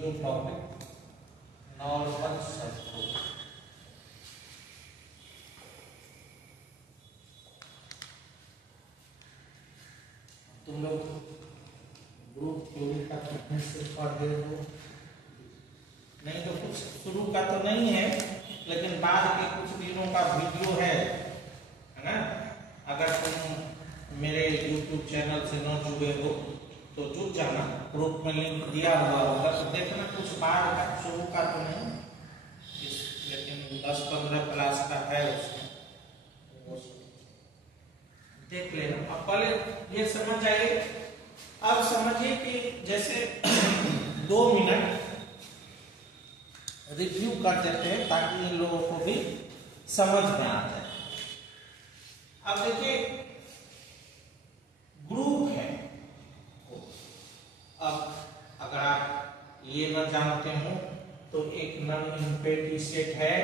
New topic, normal सब group. तुम लोग ग्रुप थ्योरी का कितने से पढ़ रहे हो? नहीं तो कुछ शुरू का तो नहीं है, लेकिन बाद के कुछ दिनों का वीडियो है ना। अगर तुम मेरे YouTube चैनल से न जुड़े हो तो जुड़ जाना, ग्रुप में लिंक दिया हुआ होगा तो देखना। कुछ बाद का शुरू का तो नहीं, लेकिन 10-15 क्लास का है, उसमें देख लेना। अब पहले ये समझ आए। अब समझिए कि जैसे 2 मिनट रिव्यू कर देते हैं ताकि इन लोगों को भी समझ में आ जाए। अब देखिए, ग्रुप है। अब अगर आप ये न जानते हो तो एक नॉन इम्पेटी सेट है,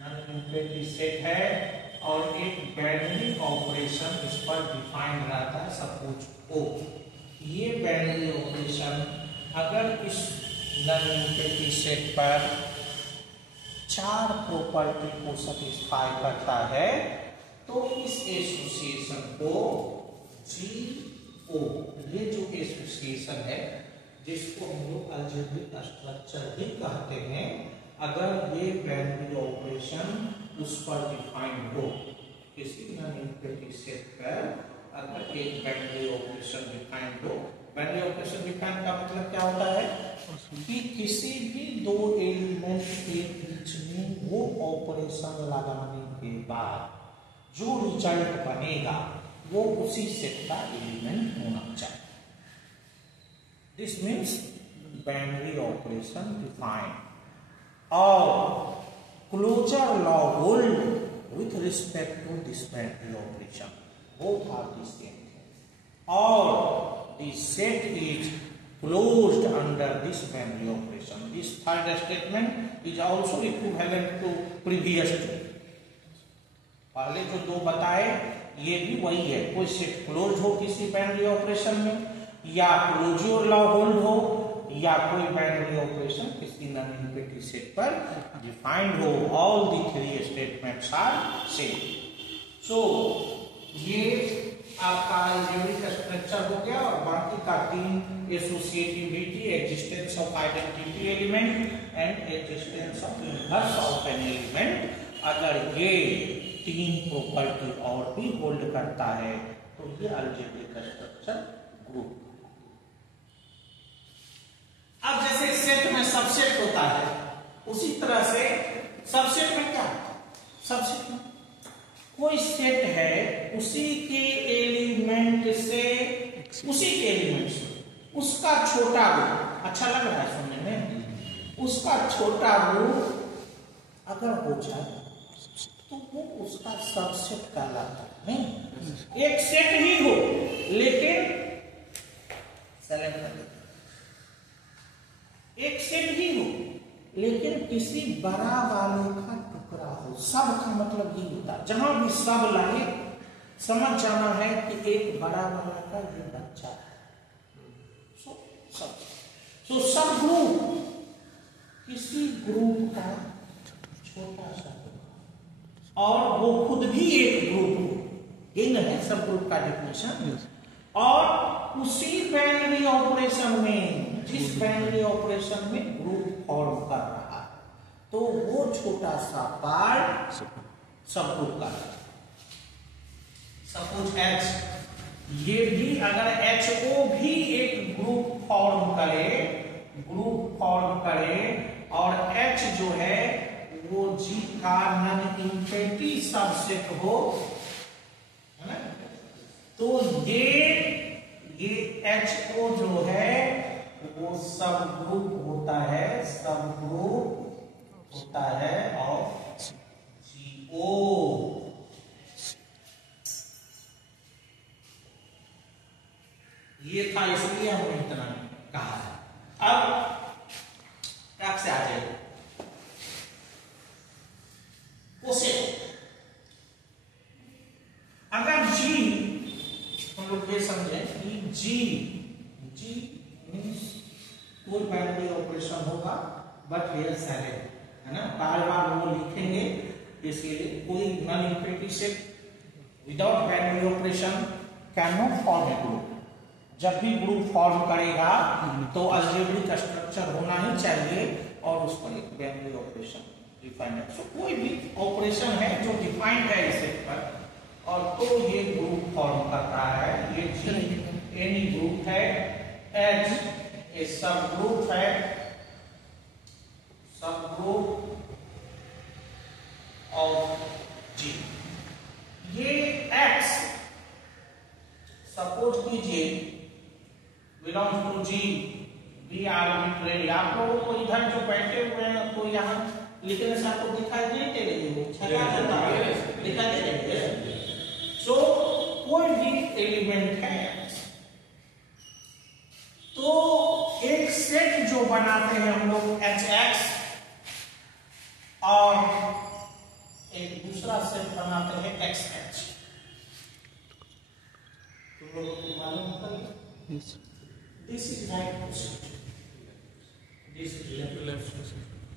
नॉन इम्पेटी सेट है और एक बाइनरी ऑपरेशन इस पर डिफाइंड रहता है। सपोज ओ, ये बाइनरी ऑपरेशन अगर इस नॉन इम्पेटी सेट पर 4 प्रॉपर्टी को सेटिस्फाई करता है तो इस एसोसिएशन को GO, ये जो एसोसिएशन है जिसको हम लोग अलजेब्रिक स्ट्रक्चर भी कहते हैं, अगर ये बाइनरी ऑपरेशन उस पर डिफाइंड हो, किसी नॉन इम्पेटी सेट पर अगर एक बाइनरी ऑपरेशन डिफाइंड हो। बाइनरी ऑपरेशन डिफाइंड का मतलब क्या होता है कि किसी भी 2 एलिमेंट के बीच में वो ऑपरेशन लगाने के बाद जो रिजल्ट बनेगा वो उसी सेट का एलिमेंट होना चाहिए। This means binary operation defined और closure law hold with respect to this binary operation, both are the same thing, और the set is closed under this binary operation. This third statement is also equivalent to previous two। पहले जो 2 बताए ये भी वही है। कोई set close हो किसी बाइनरी ऑपरेशन में, या क्लोजर लॉ होल्ड हो, या कोई बाइनरी ऑपरेशन किसी नॉन इम्पेटी सेट पर डिफाइंड हो। All the 3 statements are same. So ये आपका अलजेब्रिक स्ट्रक्चर हो गया और बाकी का 3 associativity, existence of identity element and existence of inverse of an element. अगर ये 3 प्रॉपर्टी और भी होल्ड करता है तो ये अलजेब्रिक स्ट्रक्चर ग्रुप। अब जैसे सेट में सबसेट होता है उसी तरह से सबसेट में क्या होता है? सबसेट में कोई सेट है, उसी के एलिमेंट से उसका छोटा रूप, अच्छा लग रहा है सुनने में, उसका छोटा रूप अगर हो जाए तो वो उसका सबसेट कहलाता है। नहीं, एक सेट ही हो लेकिन एक सेट ही हो लेकिन किसी बड़ा वाले का टुकड़ा हो। सब का मतलब ये होता है, जहां भी सब लगे समझ जाना है कि एक बड़ा वाला का ये बच्चा है। सब ग्रुप किसी ग्रुप का छोटा सा और वो खुद भी एक ग्रुप हो, ये है सब ग्रुप का डेफिनेशन। और उसी बाइनरी ऑपरेशन में, जिस बाइनरी ऑपरेशन में ग्रुप फॉर्म कर रहा है, तो वो छोटा सा पार्ट सब ग्रुप का। सपोज H, ये भी अगर HO भी एक ग्रुप फॉर्म करे और H जो है वो G का नॉन इम्पेटी सबसेट हो, है ना, तो ये HO जो है वो सब ग्रुप होता है ऑफ CO। ये था, इसलिए हमने इतना कहा है। अब टैक्स से आ जाएगा उसे, अगर G, हम लोग ये समझे कि जी मीन्स कोई बाइनरी ऑपरेशन होगा बट हेयर साइलेंट है ना, बार बार वो लिखेंगे, इसलिए कोई non imperative set without binary operation can not form A group. जब भी ग्रुप फॉर्म करेगा तो अलजेब्रिक स्ट्रक्चर होना ही चाहिए और उस पर एक बाइनरी ऑपरेशन डिफाइंड है। सो कोई भी ऑपरेशन है जो डिफाइंड है इस सेट पर और तो ये ग्रुप फॉर्म करता है। ये जी एनी ग्रुप है, एच ए सब ग्रुप है, सब ग्रुप ऑफ जी। ये एक्स सपोज कीजिए belongs to G, be arbitrary. आप लोगों को इधर जो बैठे हुए हैं तो यहाँ लिखने से आपको दिखाई देते दिखाई दे रही है। सो कोई भी एलिमेंट है तो एक सेट जो बनाते हैं हम लोग एच एक्स और एक दूसरा सेट बनाते हैं एक्स एच। तुम लोगों को मालूम करिए this is right position, this is left.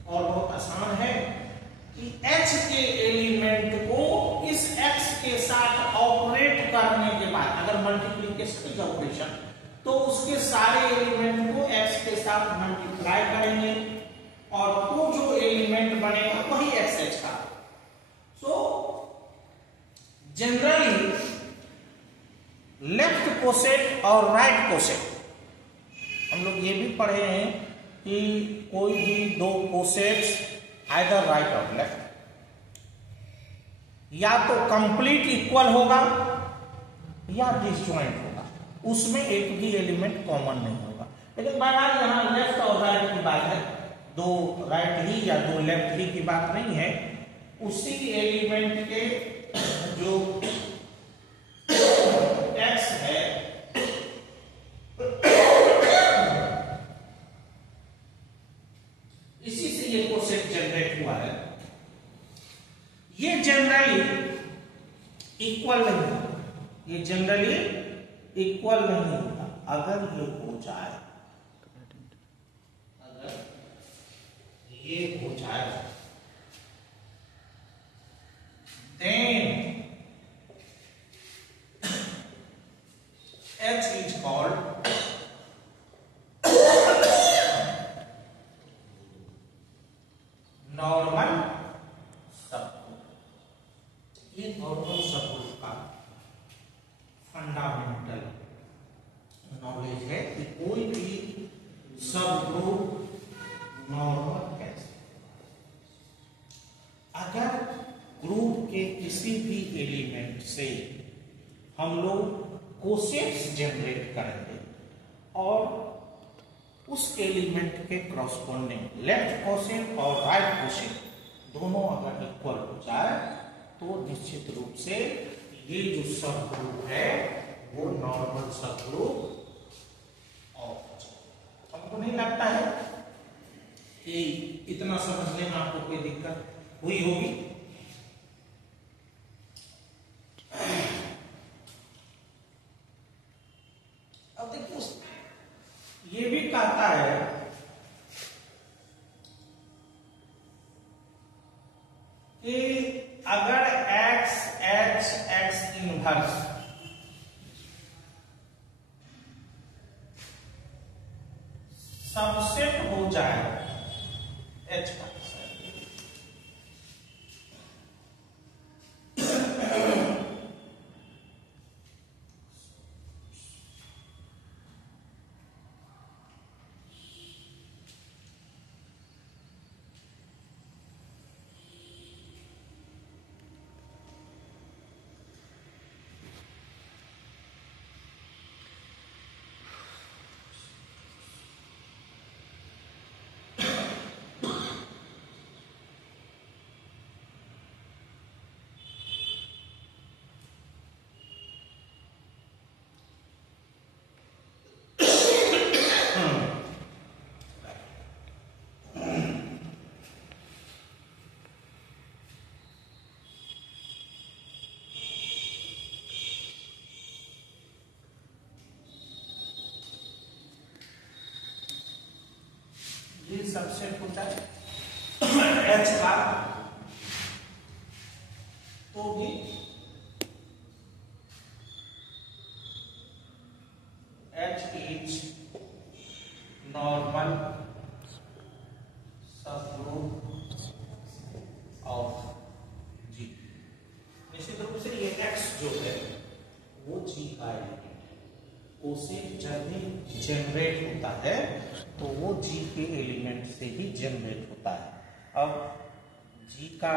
और बहुत आसान है कि H के एलिमेंट को इस X के साथ ऑपरेट करने के बाद अगर मल्टीप्लिकेशन ऑपरेशन तो उसके सारे एलिमेंट को X के साथ मल्टीप्लाई करेंगे और वो जो एलिमेंट बनेगा वही XH का। सो जनरली लेफ्ट कोसेट और राइट कोसेट हम लोग ये भी पढ़े हैं कि कोई भी दो कोसेट्स आइदर राइट और लेफ्ट या तो कंप्लीट इक्वल होगा या डिसजॉइंट होगा, उसमें एक भी एलिमेंट कॉमन नहीं होगा। लेकिन बहरहाल यहाँ लेफ्ट और राइट की बात है, दो राइट ही या दो लेफ्ट ही की बात नहीं है। उसी एलिमेंट के जो एक्स है इसी से ये कोसेट जनरेट हुआ है। ये जनरली इक्वल नहीं होता, ये जनरली इक्वल नहीं होता। अगर ये हो जाए, अगर ये हो जाए then H is called normal subgroup. ये नॉर्मल सबग्रुप का फंडामेंटल नॉलेज है कि कोई भी सबग्रुप नॉर्मल कैसे। अगर ग्रुप के किसी भी एलिमेंट से हम लोग कोसेट्स जनरेट करेंगे और उस एलिमेंट के क्रॉसपोंडिंग लेफ्ट कोसेट और राइट कोसेट दोनों अगर इक्वल हो जाए तो निश्चित रूप से ये जो सब ग्रुप है वो नॉर्मल सब ग्रुप ऑफ। हमको नहीं लगता है कि इतना समझने में आपको कोई दिक्कत हुई होगी। अब देखिए ये भी कहता है कि अगर x h x inverse subset हो जाए h का, G सबसेट होता है H का, तो भी H is normal subgroup of G। निश्चित रूप से ये X जो है वो G का एलिमेंट है, उसे जब भी जनरेट होता है तो वो G के एलिमेंट से ही जनरेट होता है। अब G का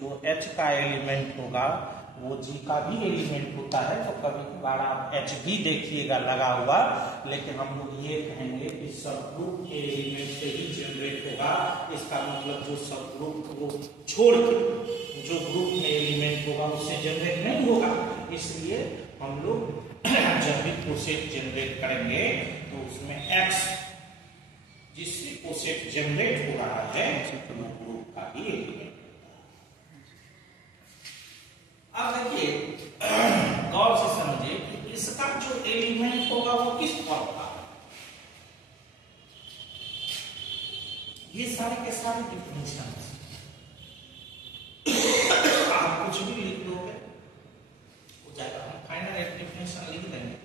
जो H का एलिमेंट होगा वो G का भी एलिमेंट होता है, तो कभी कभार आप H भी देखिएगा लगा हुआ, लेकिन हम लोग ये कहेंगे कि सब ग्रुप के एलिमेंट से ही जनरेट होगा। इसका मतलब जो सब ग्रुप को छोड़ के जो ग्रुप में एलिमेंट होगा उससे जनरेट नहीं होगा। इसलिए हम लोग जब भी कोसेट जनरेट करेंगे तो उसमें X जिससे कोसेट जनरेट हो रहा है वो ग्रुप का ही एलिमेंट। अब देखिए गौर से समझिए कि इसका जो एलिमेंट होगा वो किस फॉर्म का, ये सारे के सारे डिफिनेशन आप कुछ भी लिख दोगे हो जाएगा, हम फाइनल डिफिनेशन लिख देंगे।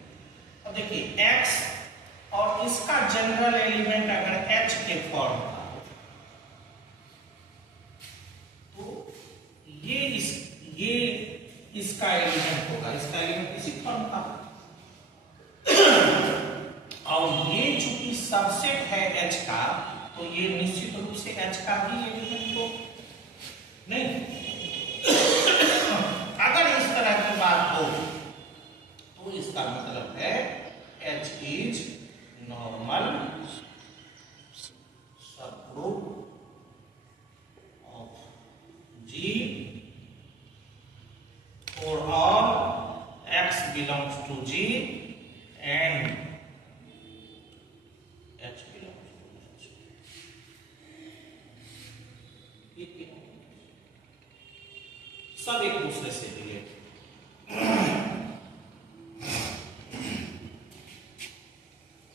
अब देखिए X और इसका जनरल एलिमेंट अगर H के फॉर्म का हो तो ये इसका एलिमेंट होगा, इसका एलिमेंट इसी फॉर्म का, और ये चूंकि सबसेट है H का तो ये निश्चित रूप से H का भी एलिमेंट हो नहीं। अगर इस तरह की बात हो तो इसका मतलब है H is normal subgroup of G for all X belongs to G and H belongs to H। सब एक दूसरे से रिलेटेड।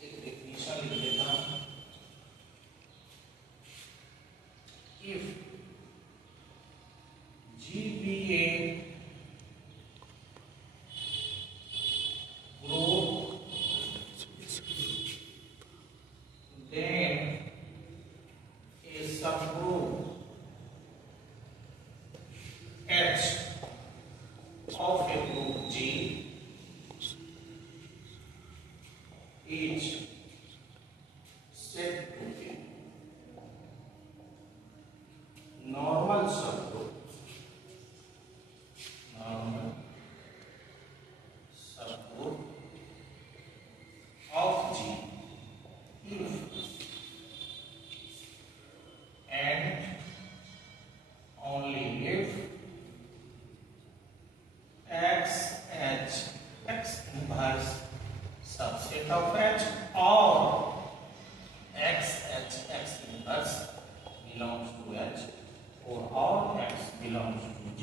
एक डेफिनेशन लिख देता हूं। If G be a group, then a subgroup H of a group G is said to be normal subgroup of G if and only if X inverse subset of H or X inverse belongs to H or all X belongs to G